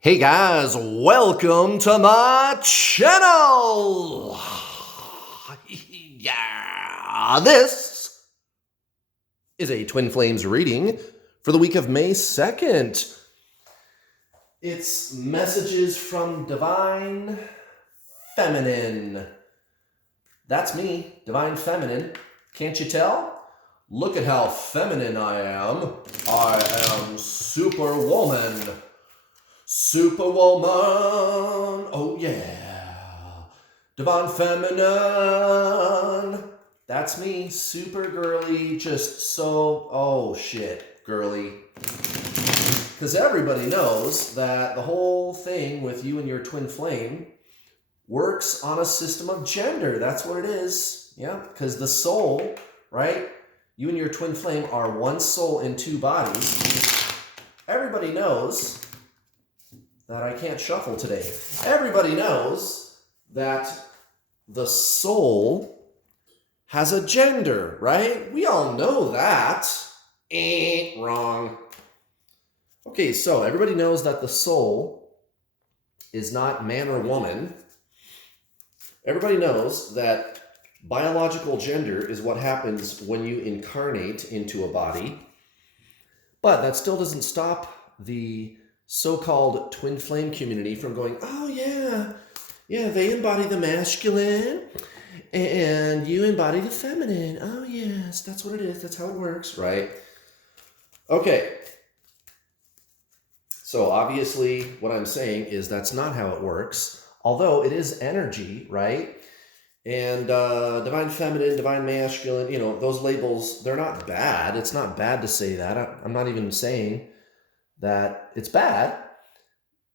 Hey guys, welcome to my channel! Yeah, this is a Twin Flames reading for the week of May 2nd. It's messages from Divine Feminine. That's me, Divine Feminine. Can't you tell? Look at how feminine I am. I am Superwoman. Superwoman, oh yeah. Divine Feminine. That's me, super girly, just so, oh shit, girly. Because everybody knows that the whole thing with you and your twin flame works on a system of gender. That's what it is. Yeah, because the soul, right? You and your twin flame are one soul in two bodies. Everybody knows that I can't shuffle today. Everybody knows that the soul has a gender, right? We all know that. Wrong. Okay, so everybody knows that the soul is not man or woman. Everybody knows that biological gender is what happens when you incarnate into a body. But that still doesn't stop the so-called twin flame community from going, oh yeah, they embody the masculine and you embody the feminine. Oh yes, that's what it is. That's how it works, right? Okay. So obviously what I'm saying is that's not how it works, although it is energy, right? And divine feminine, divine masculine, those labels, they're not bad. It's not bad to say that. I'm not even saying that it's bad,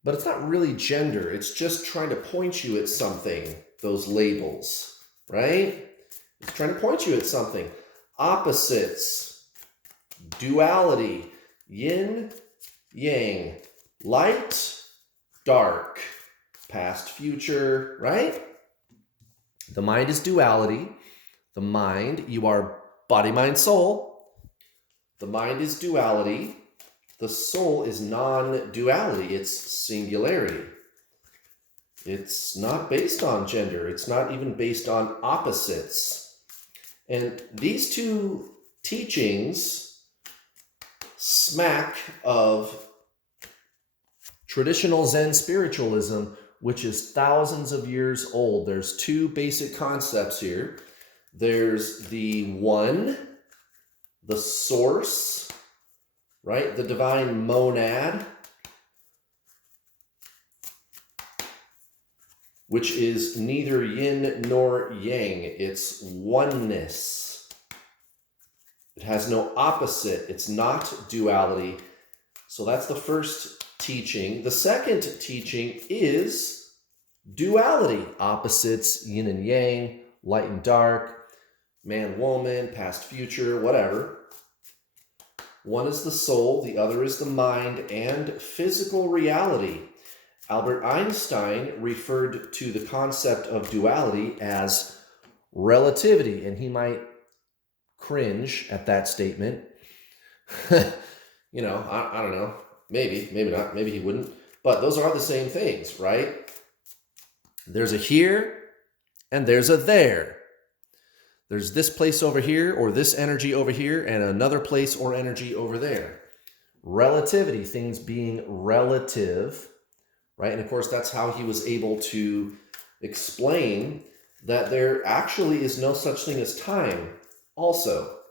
but it's not really gender. It's just trying to point you at something, those labels, right? It's trying to point you at something. Opposites, duality, yin, yang, light, dark, past, future, right? The mind is duality. The mind, you are body, mind, soul. The mind is duality. The soul is non-duality. It's singularity. It's not based on gender. It's not even based on opposites. And these two teachings smack of traditional Zen spiritualism, which is thousands of years old. There's two basic concepts here. There's the one, the source, right? The divine monad, which is neither yin nor yang. It's oneness. It has no opposite. It's not duality. So that's the first teaching. The second teaching is duality. Opposites, yin and yang, light and dark, man, woman, past, future, whatever. One is the soul, the other is the mind and physical reality. Albert Einstein referred to the concept of duality as relativity, and he might cringe at that statement. I don't know. Maybe not. Maybe he wouldn't. But those are the same things, right? There's a here and there's a there. There's this place over here or this energy over here and another place or energy over there. Relativity, things being relative, right? And of course, that's how he was able to explain that there actually is no such thing as time. Also,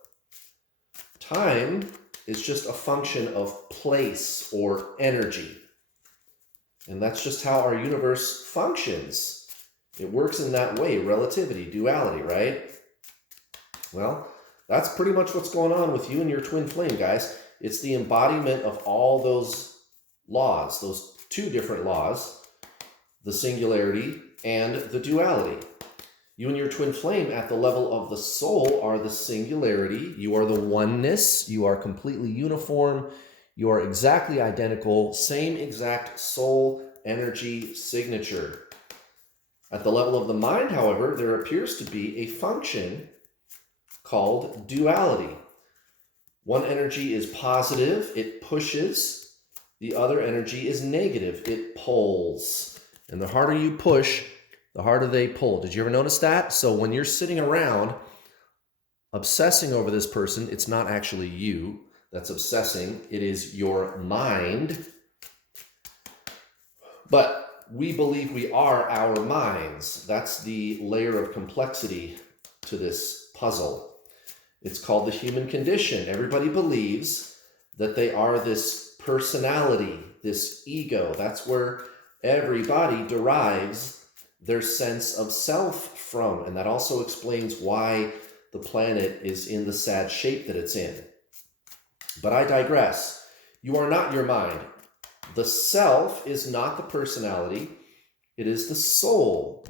time is just a function of place or energy. And that's just how our universe functions. It works in that way, relativity, duality, right? Well, that's pretty much what's going on with you and your twin flame, guys. It's the embodiment of all those laws, those two different laws, the singularity and the duality. You and your twin flame at the level of the soul are the singularity. You are the oneness. You are completely uniform. You are exactly identical, same exact soul energy signature. At the level of the mind, however, there appears to be a function called duality. One energy is positive, it pushes. The other energy is negative. It pulls. And the harder you push, the harder they pull. Did you ever notice that? So when you're sitting around obsessing over this person, it's not actually you that's obsessing. It is your mind. But we believe we are our minds. That's the layer of complexity to this puzzle. It's called the human condition. Everybody believes that they are this personality, this ego. That's where everybody derives their sense of self from. And that also explains why the planet is in the sad shape that it's in. But I digress. You are not your mind. The self is not the personality. It is the soul.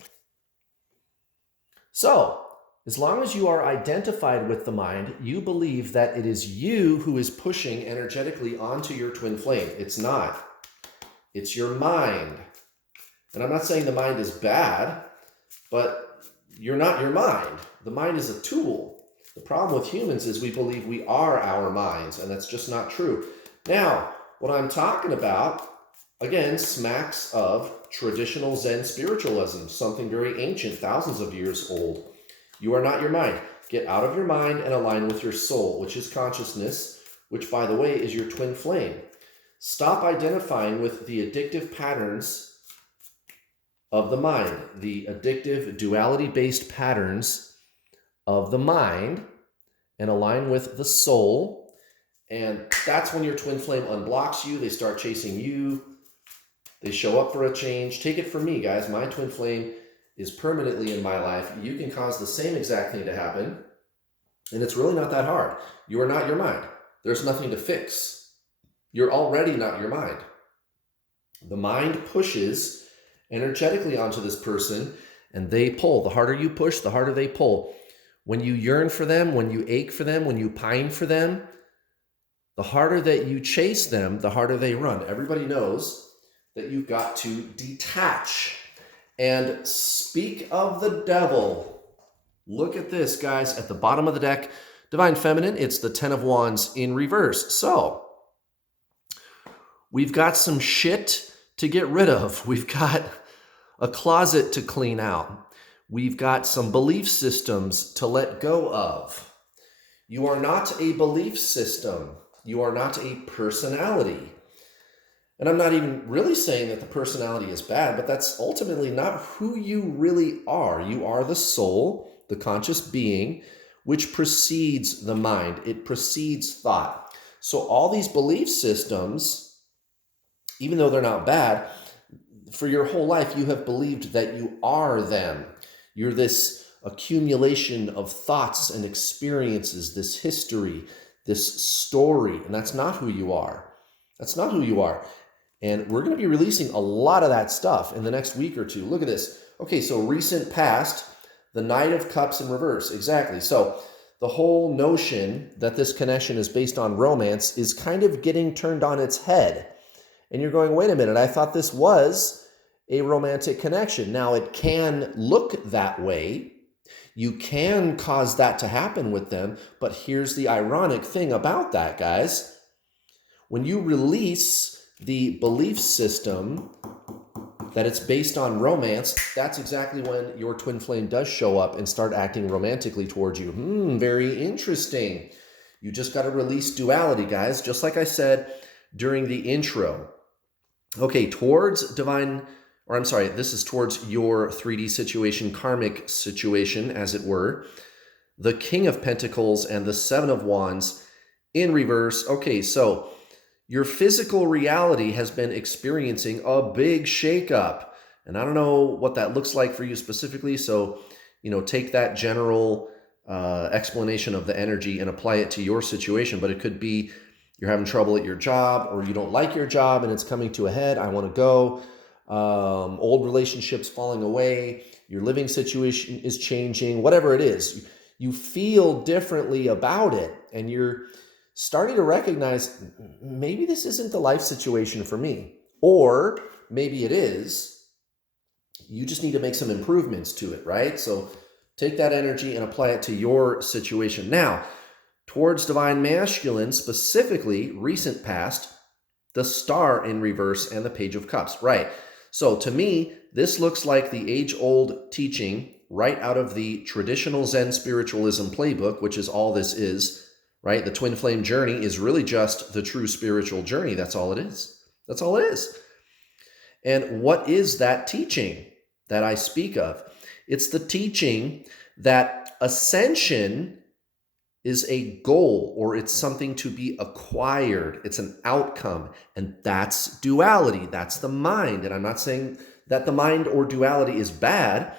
So, as long as you are identified with the mind, you believe that it is you who is pushing energetically onto your twin flame. It's not. It's your mind. And I'm not saying the mind is bad, but you're not your mind. The mind is a tool. The problem with humans is we believe we are our minds, and that's just not true. Now, what I'm talking about, again, smacks of traditional Zen spiritualism, something very ancient, thousands of years old. You are not your mind. Get out of your mind and align with your soul, which is consciousness, which, by the way, is your twin flame. Stop identifying with the addictive patterns of the mind, the addictive duality-based patterns of the mind, and align with the soul. And that's when your twin flame unblocks you. They start chasing you. They show up for a change. Take it from me, guys. My twin flame is permanently in my life. You can cause the same exact thing to happen, and it's really not that hard. You are not your mind. There's nothing to fix. You're already not your mind. The mind pushes energetically onto this person, and they pull. The harder you push, the harder they pull. When you yearn for them, when you ache for them, when you pine for them, the harder that you chase them, the harder they run. Everybody knows that you've got to detach. And speak of the devil. Look at this, guys, at the bottom of the deck. Divine Feminine, it's the 10 of Wands in reverse. So, we've got some shit to get rid of. We've got a closet to clean out. We've got some belief systems to let go of. You are not a belief system. You are not a personality. And I'm not even really saying that the personality is bad, but that's ultimately not who you really are. You are the soul, the conscious being, which precedes the mind. It precedes thought. So all these belief systems, even though they're not bad, for your whole life you have believed that you are them. You're this accumulation of thoughts and experiences, this history, this story, and that's not who you are. That's not who you are. And we're going to be releasing a lot of that stuff in the next week or two. Look at this. Okay, so recent past, the Knight of Cups in reverse. Exactly. So the whole notion that this connection is based on romance is kind of getting turned on its head. And you're going, wait a minute, I thought this was a romantic connection. Now, it can look that way. You can cause that to happen with them. But here's the ironic thing about that, guys. When you release the belief system that it's based on romance, that's exactly when your twin flame does show up and start acting romantically towards you. Very interesting. You just got to release duality, guys, just like I said during the intro. Okay, towards this is towards your 3D situation, karmic situation, as it were. The King of Pentacles and the Seven of Wands in reverse. Okay, so your physical reality has been experiencing a big shakeup. And I don't know what that looks like for you specifically. So, take that general explanation of the energy and apply it to your situation. But it could be you're having trouble at your job, or you don't like your job and it's coming to a head. I want to go. Old relationships falling away. Your living situation is changing. Whatever it is, you feel differently about it. And you're starting to recognize maybe this isn't the life situation for me. Or maybe it is. You just need to make some improvements to it, right? So take that energy and apply it to your situation. Now, towards Divine Masculine, specifically recent past, The star in reverse and the Page of Cups. Right. So to me, this looks like the age-old teaching right out of the traditional Zen spiritualism playbook, which is all this is, right? The twin flame journey is really just the true spiritual journey. That's all it is. That's all it is. And what is that teaching that I speak of? It's the teaching that ascension is a goal, or it's something to be acquired. It's an outcome. And that's duality. That's the mind. And I'm not saying that the mind or duality is bad,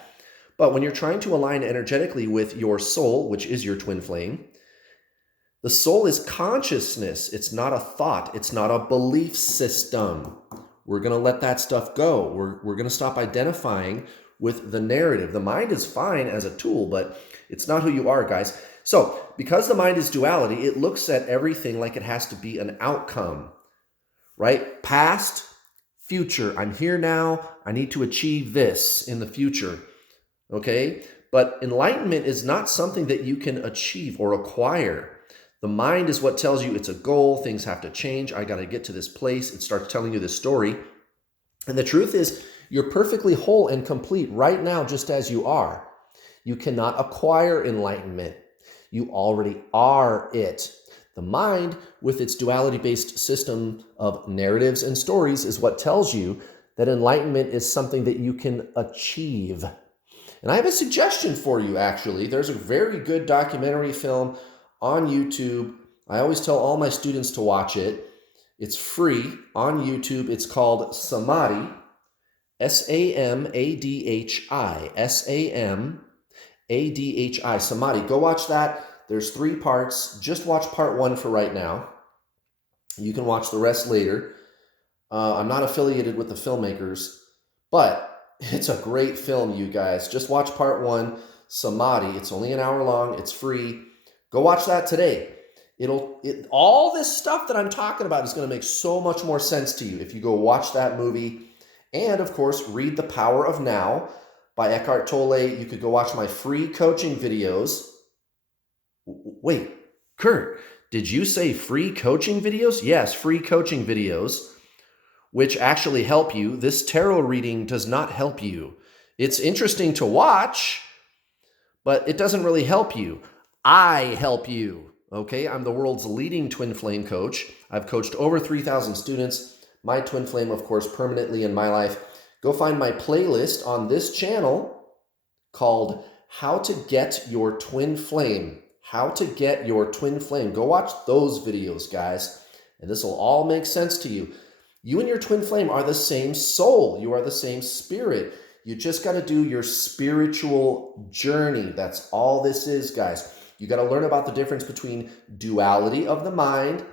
but when you're trying to align energetically with your soul, which is your twin flame, the soul is consciousness. It's not a thought. It's not a belief system. We're going to let that stuff go. We're going to stop identifying with the narrative. The mind is fine as a tool, but it's not who you are, guys. So because the mind is duality, it looks at everything like it has to be an outcome, right? Past, future. I'm here now. I need to achieve this in the future, okay? But enlightenment is not something that you can achieve or acquire. The mind is what tells you it's a goal. Things have to change. I got to get to this place. It starts telling you this story. And the truth is, you're perfectly whole and complete right now, just as you are. You cannot acquire enlightenment. You already are it. The mind, with its duality-based system of narratives and stories, is what tells you that enlightenment is something that you can achieve. And I have a suggestion for you, actually. There's a very good documentary film on YouTube. I always tell all my students to watch it. It's free on YouTube. It's called Samadhi, S-A-M-A-D-H-I, S-A-M-A-D-H-I, Samadhi. Go watch that. There's 3 parts. Just watch part 1 for right now. You can watch the rest later. I'm not affiliated with the filmmakers, but it's a great film, you guys. Just watch part 1, Samadhi. It's only an hour long. It's free. Go watch that today. All this stuff that I'm talking about is going to make so much more sense to you if you go watch that movie. And of course, read The Power of Now by Eckhart Tolle. You could go watch my free coaching videos. Wait, Kurt, did you say free coaching videos? Yes, free coaching videos, which actually help you. This tarot reading does not help you. It's interesting to watch, but it doesn't really help you. I help you, okay? I'm the world's leading twin flame coach. I've coached over 3,000 students. My twin flame, of course, permanently in my life. Go find my playlist on this channel called How to Get Your Twin Flame. How to Get Your Twin Flame. Go watch those videos, guys, and this will all make sense to you. You and your twin flame are the same soul. You are the same spirit. You just got to do your spiritual journey. That's all this is, guys. You got to learn about the difference between duality of the mind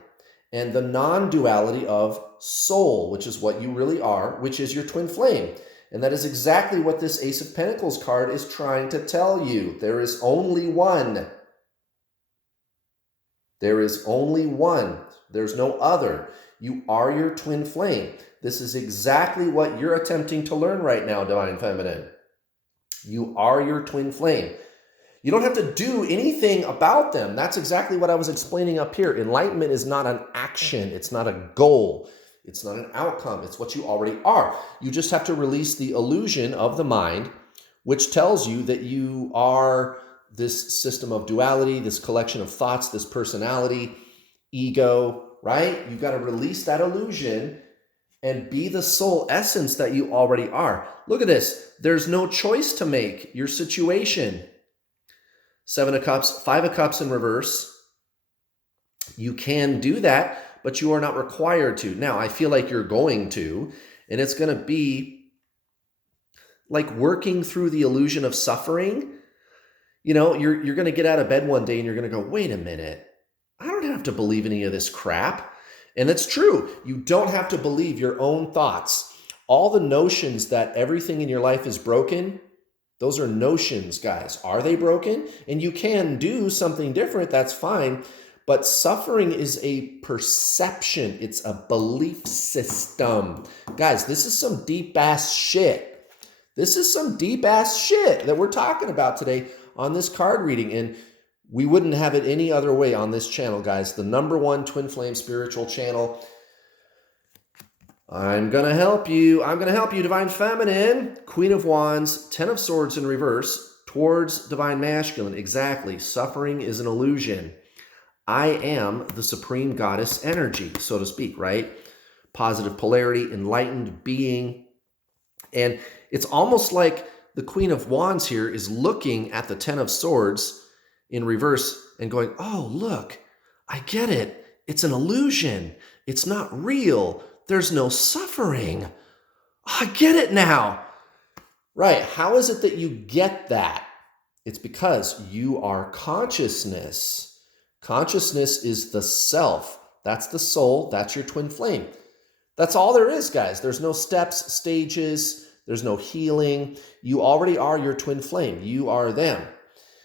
and the non-duality of soul, which is what you really are, which is your twin flame. And that is exactly what this Ace of Pentacles card is trying to tell you. There is only one. There is only one. There's no other. You are your twin flame. This is exactly what you're attempting to learn right now, Divine Feminine. You are your twin flame. You don't have to do anything about them. That's exactly what I was explaining up here. Enlightenment is not an action. It's not a goal. It's not an outcome. It's what you already are. You just have to release the illusion of the mind, which tells you that you are this system of duality, this collection of thoughts, this personality, ego, right? You've got to release that illusion and be the soul essence that you already are. Look at this. There's no choice to make. Your situation. 7 of Cups, 5 of Cups in reverse. You can do that, but you are not required to. Now, I feel like you're going to, and it's going to be like working through the illusion of suffering. You know, you're going to get out of bed one day and you're going to go, wait a minute, I don't have to believe any of this crap. And that's true. You don't have to believe your own thoughts. All the notions that everything in your life is broken, those are notions, guys. Are they broken? And you can do something different. That's fine. But suffering is a perception. It's a belief system. Guys, this is some deep-ass shit. This is some deep-ass shit that we're talking about today on this card reading. And we wouldn't have it any other way on this channel, guys. The #1 twin flame spiritual channel. I'm going to help you. I'm going to help you, Divine Feminine. Queen of Wands, Ten of Swords in reverse, towards Divine Masculine. Exactly. Suffering is an illusion. I am the Supreme Goddess energy, so to speak, right? Positive polarity, enlightened being. And it's almost like the Queen of Wands here is looking at the Ten of Swords in reverse and going, oh, look, I get it. It's an illusion. It's not real. There's no suffering. I get it now. Right. How is it that you get that? It's because you are consciousness. Consciousness is the self. That's the soul. That's your twin flame. That's all there is, guys. There's no steps, stages. There's no healing. You already are your twin flame. You are them.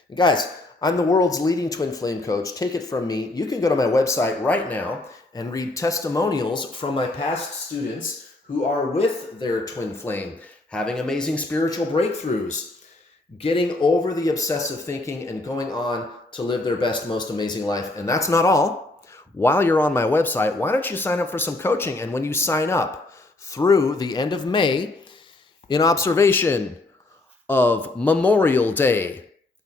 And guys, I'm the world's leading twin flame coach. Take it from me. You can go to my website right now and read testimonials from my past students who are with their twin flame, having amazing spiritual breakthroughs, getting over the obsessive thinking and going on to live their best, most amazing life. And that's not all. While you're on my website, why don't you sign up for some coaching? And when you sign up through the end of May, in observation of Memorial Day,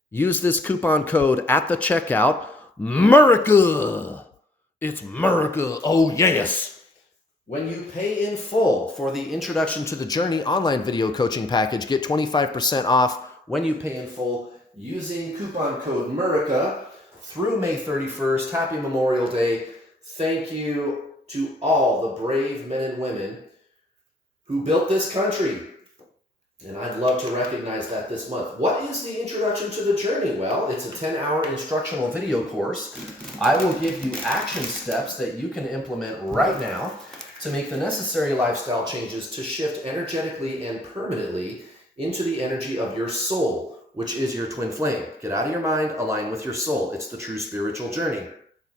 use this coupon code at the checkout, Murica. It's Murica. Oh, yes. When you pay in full for the Introduction to the Journey online video coaching package, get 25% off when you pay in full using coupon code Murica through May 31st. Happy Memorial Day. Thank you to all the brave men and women who built this country. And I'd love to recognize that this month. What is the Introduction to the Journey? Well, it's a 10-hour instructional video course. I will give you action steps that you can implement right now to make the necessary lifestyle changes to shift energetically and permanently into the energy of your soul, which is your twin flame. Get out of your mind, align with your soul. It's the true spiritual journey.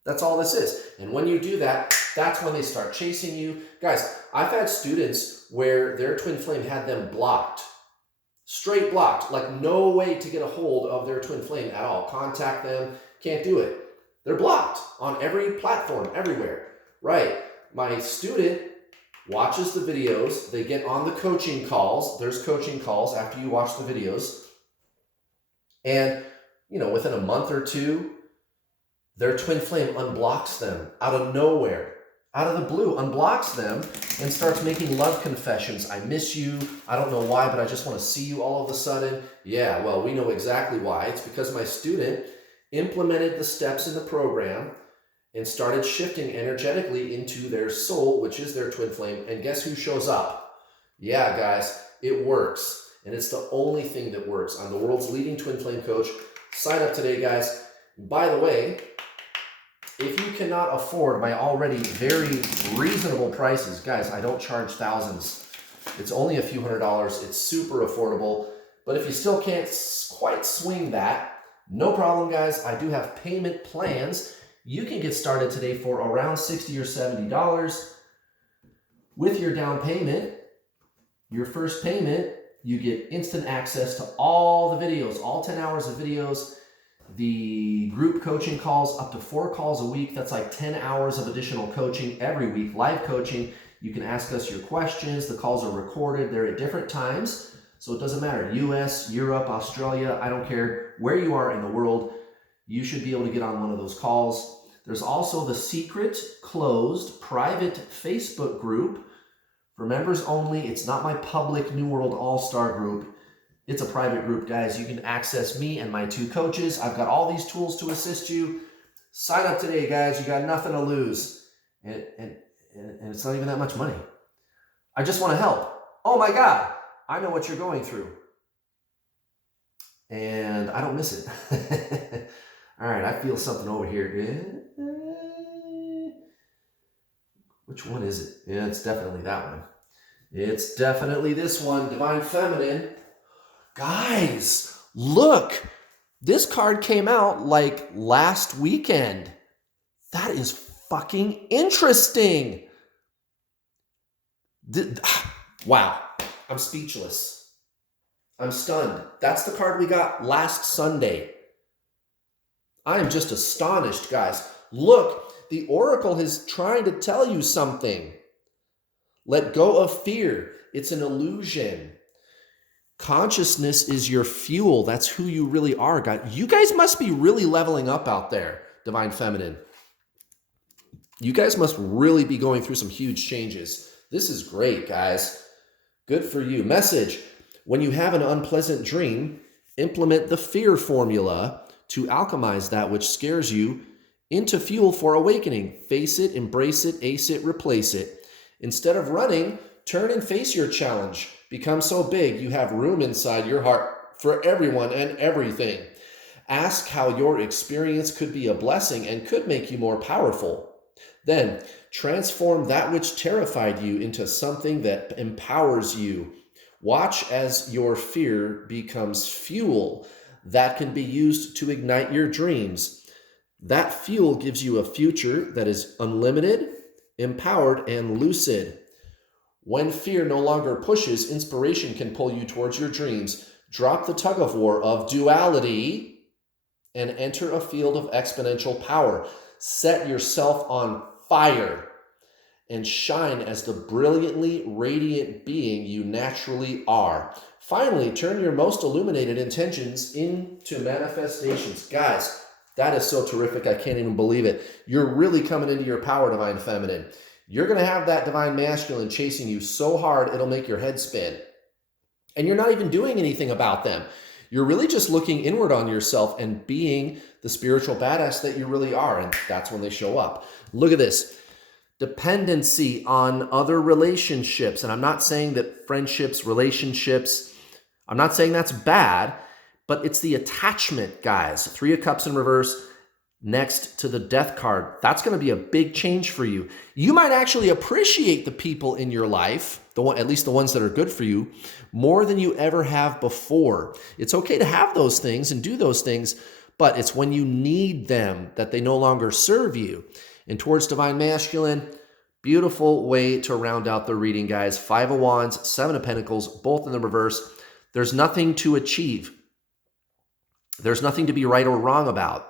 That's all this is. And when you do that, that's when they start chasing you. Guys, I've had students where their twin flame had them blocked. Straight blocked, like no way to get a hold of their twin flame at all. Contact them, can't do it. They're blocked on every platform, everywhere. Right. My student watches the videos. They get on the coaching calls. There's coaching calls after you watch the videos. And, within a month or two, their twin flame unblocks them out of nowhere. Out of the blue, unblocks them and starts making love confessions. I miss you. I don't know why, but I just want to see you all of a sudden. Yeah, well, we know exactly why. It's because my student implemented the steps in the program and started shifting energetically into their soul, which is their twin flame. And guess who shows up? Yeah, guys, it works. And it's the only thing that works. I'm the world's leading twin flame coach. Sign up today, guys. By the way, if you cannot afford my already very reasonable prices, guys, I don't charge thousands. It's only a few $100s. It's super affordable. But if you still can't quite swing that, no problem, guys. I do have payment plans. You can get started today for around $60 or $70. With your down payment, your first payment, you get instant access to all the videos, all 10 hours of videos, the group coaching calls, up to 4 calls a week. That's like 10 hours of additional coaching every week, live coaching. You can ask us your questions. The calls are recorded. They're at different times, so it doesn't matter. US, Europe, Australia, I don't care where you are in the world, you should be able to get on one of those calls. There's also the secret, closed, private Facebook group for members only. It's not my public New World All-Star group. It's a private group, guys. You can access me and my 2 coaches. I've got all these tools to assist you. Sign up today, guys. You got nothing to lose. And it's not even that much money. I just want to help. Oh my God, I know what you're going through. And I don't miss it. All right, I feel something over here. Which one is it? Yeah, it's definitely that one. It's definitely this one, Divine Feminine. Guys, look, this card came out like last weekend. That is fucking interesting. Wow, I'm speechless. I'm stunned. That's the card we got last Sunday. I am just astonished, guys. Look, the Oracle is trying to tell you something. Let go of fear. It's an illusion. Consciousness is your fuel. That's who you really are, God. You guys must be really leveling up out there, Divine Feminine. You guys must really be going through some huge changes. This is great, guys. Good for you. Message: when you have an unpleasant dream, implement the fear formula to alchemize that which scares you into fuel for awakening. Face it, embrace it, ace it, replace it. Instead of running, turn and face your challenge. Become so big you have room inside your heart for everyone and everything. Ask how your experience could be a blessing and could make you more powerful. Then transform that which terrified you into something that empowers you. Watch as your fear becomes fuel that can be used to ignite your dreams. That fuel gives you a future that is unlimited, empowered, and lucid. When fear no longer pushes, inspiration can pull you towards your dreams. Drop the tug of war of duality and enter a field of exponential power. Set yourself on fire and shine as the brilliantly radiant being you naturally are. Finally, turn your most illuminated intentions into manifestations. Guys, that is so terrific. I can't even believe it. You're really coming into your power, Divine Feminine. You're going to have that Divine Masculine chasing you so hard it'll make your head spin. And you're not even doing anything about them. You're really just looking inward on yourself and being the spiritual badass that you really are. And that's when they show up. Look at this. Dependency on other relationships. And I'm not saying that friendships, relationships, I'm not saying that's bad, but it's the attachment, guys. 3 of Cups in reverse next to the Death card. That's going to be a big change for you. You might actually appreciate the people in your life, at least the ones that are good for you, more than you ever have before. It's okay to have those things and do those things, but it's when you need them that they no longer serve you. And towards Divine Masculine, beautiful way to round out the reading, guys. 5 of Wands, 7 of Pentacles, both in the reverse. There's nothing to achieve. There's nothing to be right or wrong about.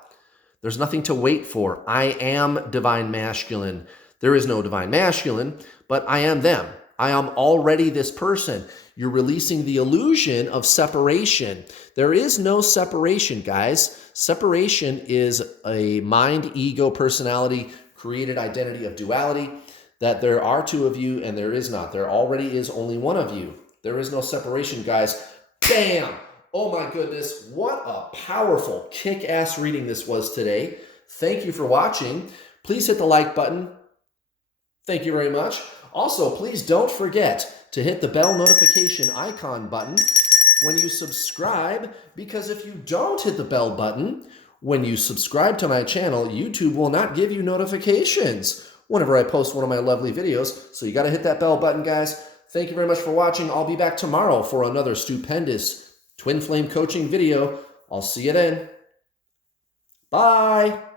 There's nothing to wait for. I am Divine Masculine. There is no Divine Masculine, but I am them. I am already this person. You're releasing the illusion of separation. There is no separation, guys. Separation is a mind, ego, personality, created identity of duality, that there are 2 of you and there is not. There already is only 1 of you. There is no separation, guys. Bam! Oh my goodness, what a powerful kick-ass reading this was today. Thank you for watching. Please hit the like button. Thank you very much. Also, please don't forget to hit the bell notification icon button when you subscribe, because if you don't hit the bell button, when you subscribe to my channel, YouTube will not give you notifications whenever I post one of my lovely videos. So you got to hit that bell button, guys. Thank you very much for watching. I'll be back tomorrow for another stupendous Twin Flame coaching video. I'll see you then. Bye.